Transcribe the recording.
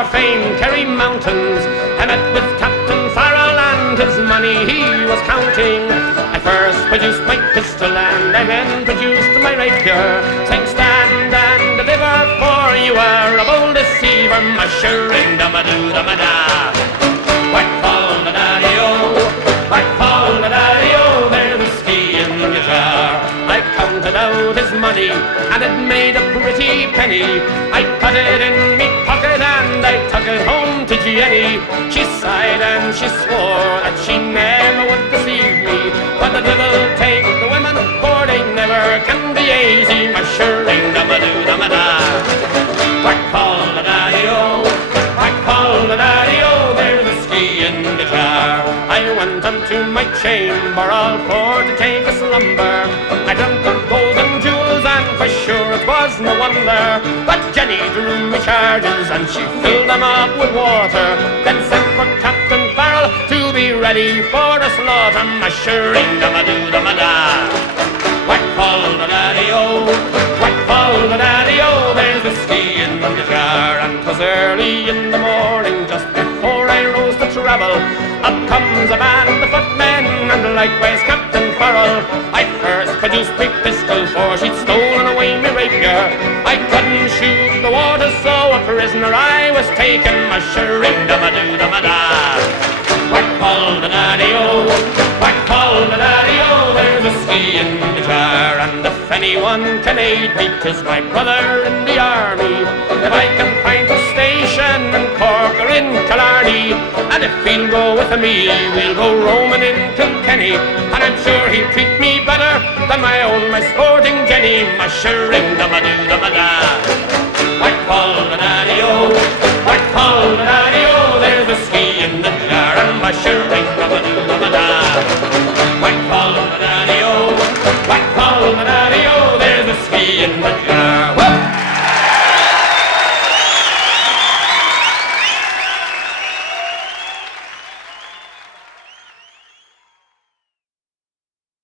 our famed Kerry mountains, I met with Captain Farrell and his money he was counting. I first produced my pistol and I then produced my rapier, saying stand and deliver, for you are a bold deceiver, mushering dum-a-doo-dum-a-da. Whack fall the daddy-o, whack fall the daddy-o, there's whiskey in the jar. I counted out his money and it made a pretty penny. I put it in me pocket and I took it home to Jenny. She sighed and she swore that she never would deceive me, but the devil take the women, for they never can be easy, mushering dum-a-doo-dum-a-da. Whack fall the daddy-o, whack fall the daddy-o, there's whiskey in the jar. I went unto my chamber all for to take a slumber. I dreamt of gold and jewels and for sure it was no wonder, but Jenny drew me charges and she filled them up with water, then sent for Captain Farrell to be ready for the slaughter, mushering dum-a-doo-dum-a-da. Whack fall the daddy-o, whack fall the daddy-o, there's whiskey in the jar. And 'twas early in the morning, just before I rose to travel, up comes a band of footmen and likewise Captain Farrell. I first produced me pistol, for she'd stolen away me rapier. I couldn't shoot the water, so a prisoner I was taken, mushering dum-a-doo-dum-a-da. Whack fall the daddy-o, whack fall the daddy-o, there's whiskey in the jar. And if anyone can aid me, 'tis my brother in the army. If I can find a station in Cork or in Killarney, and if he'll go with me, we'll go roaming in Kilkenny, and I'm sure he'll treat me better than my own, my sporting Jenny, mushering dum-a-doo-dum-a-da.